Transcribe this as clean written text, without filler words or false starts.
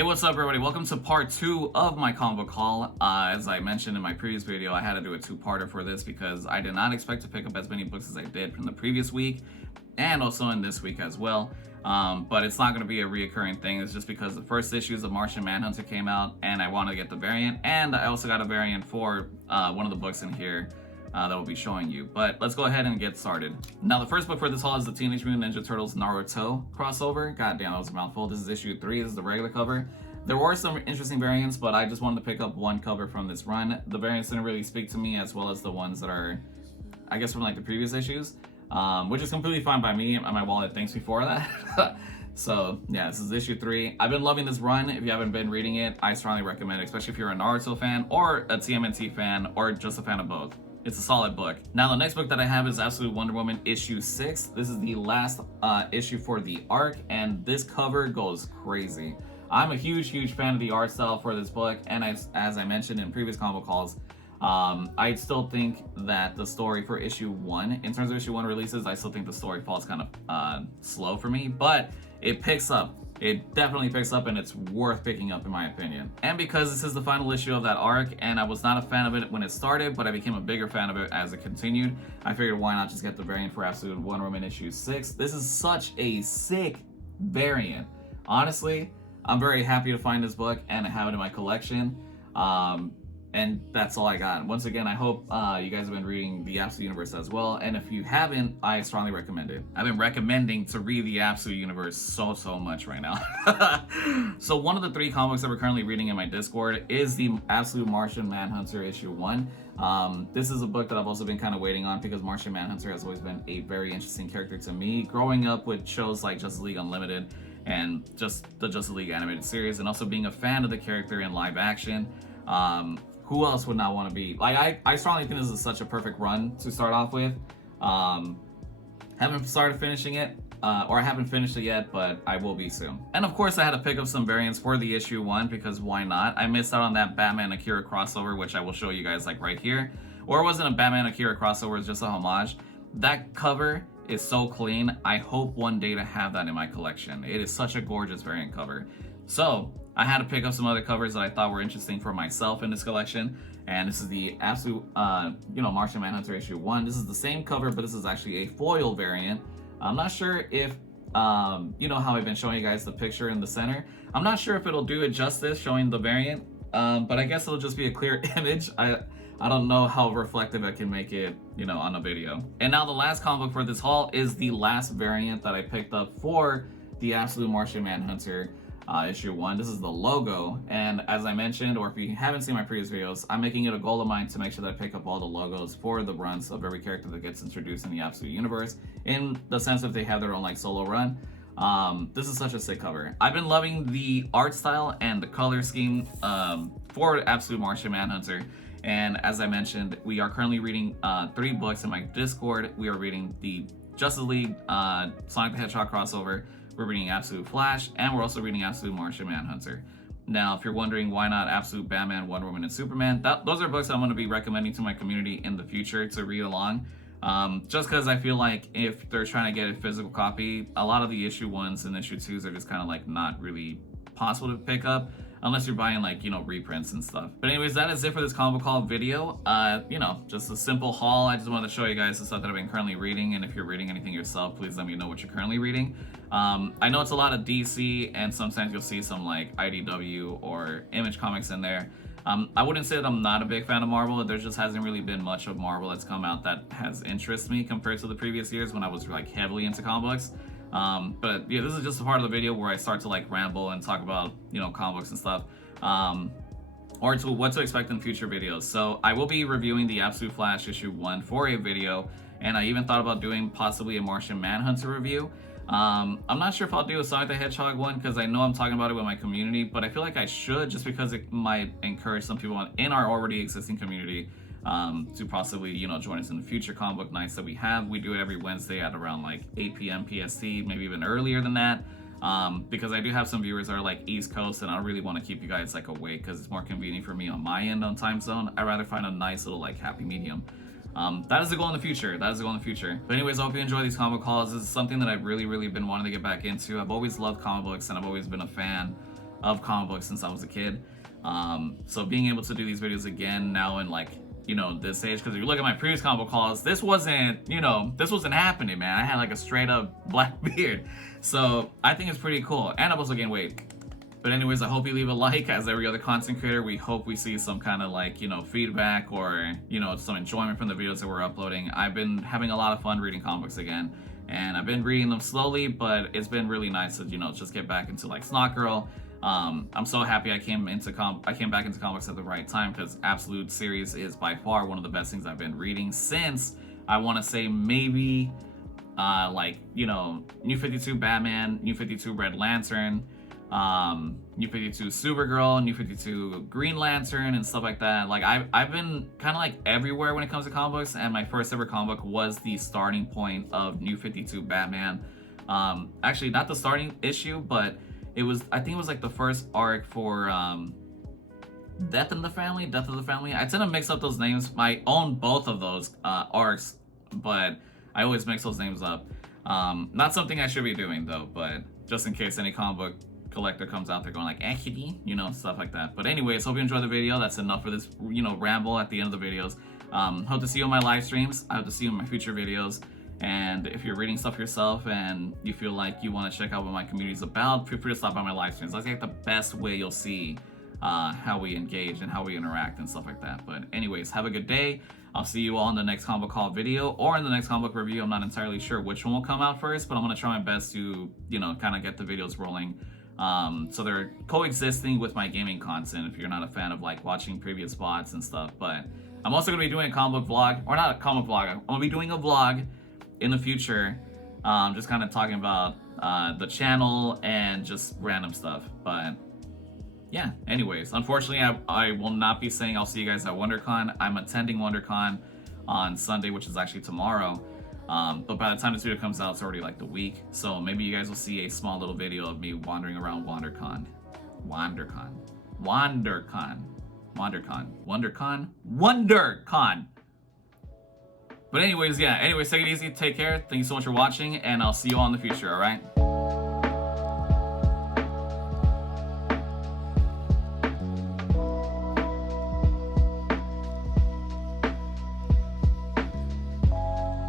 Hey, what's up everybody? Welcome to part 2 of my comic book haul. As I mentioned in my previous video, I had to do a two-parter for this because I did not expect to pick up as many books as I did from the previous week and also in this week as well. But it's not going to be a reoccurring thing. It's just because the first issues of Martian Manhunter came out and I wanted to get the variant, and I also got a variant for one of the books in here that we'll be showing you. But let's go ahead and get started. Now, the first book for this haul is the Teenage Mutant Ninja Turtles Naruto crossover. God damn, that was a mouthful. This is issue 3. This is the regular cover. There were some interesting variants, but I just wanted to pick up one cover from this run. The variants didn't really speak to me, as well as the ones that are, I guess, from like the previous issues, which is completely fine by me, and my wallet thanks me for that. So yeah, this is issue 3. I've been loving this run. If you haven't been reading it, I strongly recommend it, especially if you're a Naruto fan or a TMNT fan or just a fan of both. It's a solid book. Now, the next book that I have is Absolute Wonder Woman issue 6. This is the last issue for the arc, and this cover goes crazy. I'm a huge fan of the art style for this book, and as I mentioned in previous comic calls, I still think that the story for issue 1, in terms of issue 1 releases, I still think the story falls kind of slow for me, but it picks up. It definitely picks up, and it's worth picking up in my opinion. And because this is the final issue of that arc, and I was not a fan of it when it started, but I became a bigger fan of it as it continued, I figured why not just get the variant for Absolute Wonder Woman issue 6. This is such a sick variant. Honestly, I'm very happy to find this book and have it in my collection. And that's all I got. Once again, I hope you guys have been reading the Absolute Universe as well. And if you haven't, I strongly recommend it. I've been recommending to read the Absolute Universe so much right now. So one of the 3 comics that we're currently reading in my Discord is the Absolute Martian Manhunter issue 1. This is a book that I've also been kind of waiting on because Martian Manhunter has always been a very interesting character to me. Growing up with shows like Justice League Unlimited and just the Justice League animated series, and also being a fan of the character in live action. Who else would not want to be? Like, I strongly think this is such a perfect run to start off with. Haven't started finishing it, or I haven't finished it yet, but I will be soon. And of course, I had to pick up some variants for the issue 1 because why not? I missed out on that Batman Akira crossover, which I will show you guys like right here. Or it wasn't a Batman Akira crossover, it's just a homage. That cover is so clean. I hope one day to have that in my collection. It is such a gorgeous variant cover. So I had to pick up some other covers that I thought were interesting for myself in this collection, and this is the Absolute, Martian Manhunter issue 1. This is the same cover, but this is actually a foil variant. I'm not sure if, you know how I've been showing you guys the picture in the center. I'm not sure if it'll do it justice showing the variant, but I guess it'll just be a clear image. I don't know how reflective I can make it, on a video. And now the last comic book for this haul is the last variant that I picked up for the Absolute Martian Manhunter issue 1. This is the logo, and as I mentioned, or if you haven't seen my previous videos, I'm making it a goal of mine to make sure that I pick up all the logos for the runs of every character that gets introduced in the Absolute Universe, in the sense that they have their own like solo run. This is such a sick cover. I've been loving the art style and the color scheme for Absolute Martian Manhunter. And as I mentioned, we are currently reading 3 books in my Discord. We are reading the Justice League Sonic the Hedgehog crossover, we're reading Absolute Flash, and we're also reading Absolute Martian Manhunter. Now, if you're wondering why not Absolute Batman, Wonder Woman, and Superman, those are books that I'm going to be recommending to my community in the future to read along. Just because I feel like if they're trying to get a physical copy, a lot of the issue 1s and issue 2s are just kind of like not really possible to pick up unless you're buying like, reprints and stuff. But anyways, that is it for this comic book haul video. Just a simple haul. I just wanted to show you guys the stuff that I've been currently reading, and if you're reading anything yourself, please let me know what you're currently reading. I know it's a lot of DC, and sometimes you'll see some like IDW or Image comics in there. I wouldn't say that I'm not a big fan of Marvel. There just hasn't really been much of Marvel that's come out that has interested me compared to the previous years when I was like heavily into comic books. But yeah, this is just a part of the video where I start to like ramble and talk about, comic books and stuff, or to what to expect in future videos. So I will be reviewing the Absolute Flash issue 1 for a video, and I even thought about doing possibly a Martian Manhunter review. I'm not sure if I'll do a Sonic the Hedgehog one because I know I'm talking about it with my community, but I feel like I should, just because it might encourage some people in our already existing community to possibly, join us in the future comic book nights that we have. We do it every Wednesday at around like 8 p.m. PST, maybe even earlier than that, because I do have some viewers that are like East Coast, and I really want to keep you guys like awake because it's more convenient for me on my end on time zone. I'd rather find a nice little like happy medium. That is the goal in the future. But anyways, I hope you enjoy these comic book hauls. This is something that I've really been wanting to get back into. I've always loved comic books, and I've always been a fan of comic books since I was a kid. So being able to do these videos again now in like, you know, this age, because if you look at my previous comic book hauls, this wasn't, you know, this wasn't happening, man. I had like a straight up black beard. So I think it's pretty cool. And I've also gained weight. But anyways, I hope you leave a like. As every other content creator, we hope we see some kind of like, you know, feedback or, you know, some enjoyment from the videos that we're uploading. I've been having a lot of fun reading comics again, and I've been reading them slowly, but it's been really nice to, you know, just get back into like Snot Girl. I'm so happy I came back into comics at the right time, because Absolute series is by far one of the best things I've been reading since, I want to say, maybe like, you know, New 52 Batman, New 52 Red Lantern, New 52 Supergirl, New 52 Green Lantern, and stuff like that. Like I've been kind of like everywhere when it comes to comic books, and my first ever comic book was the starting point of New 52 Batman. Actually, not the starting issue, but it was, I think it was like the first arc for Death of the Family. I tend to mix up those names. I own both of those arcs, but I always mix those names up. Not something I should be doing though, but just in case any comic book collector comes out there going like, actually, you know, stuff like that. But anyways, hope you enjoyed the video. That's enough for this, you know, ramble at the end of the videos. Hope to see you on my live streams. I hope to see you in my future videos. And if you're reading stuff yourself and you feel like you want to check out what my community is about, feel free to stop by my live streams. That's like the best way you'll see how we engage and how we interact and stuff like that. But anyways, have a good day. I'll see you all in the next comic book haul video or in the next comic book review. I'm not entirely sure which one will come out first, but I'm going to try my best to, you know, kind of get the videos rolling. So they're coexisting with my gaming content if you're not a fan of like watching previous VODs and stuff. But I'm also going to be doing a comic book vlog, or not a comic vlog, I'm going to be doing a vlog in the future, just kind of talking about the channel and just random stuff. But yeah, anyways, unfortunately I will not be saying I'll see you guys at WonderCon. I'm attending WonderCon on Sunday, which is actually tomorrow. But by the time this video comes out, it's already like the week. So maybe you guys will see a small little video of me wandering around WonderCon. But anyways, yeah, take it easy, take care. Thank you so much for watching, and I'll see you all in the future, alright?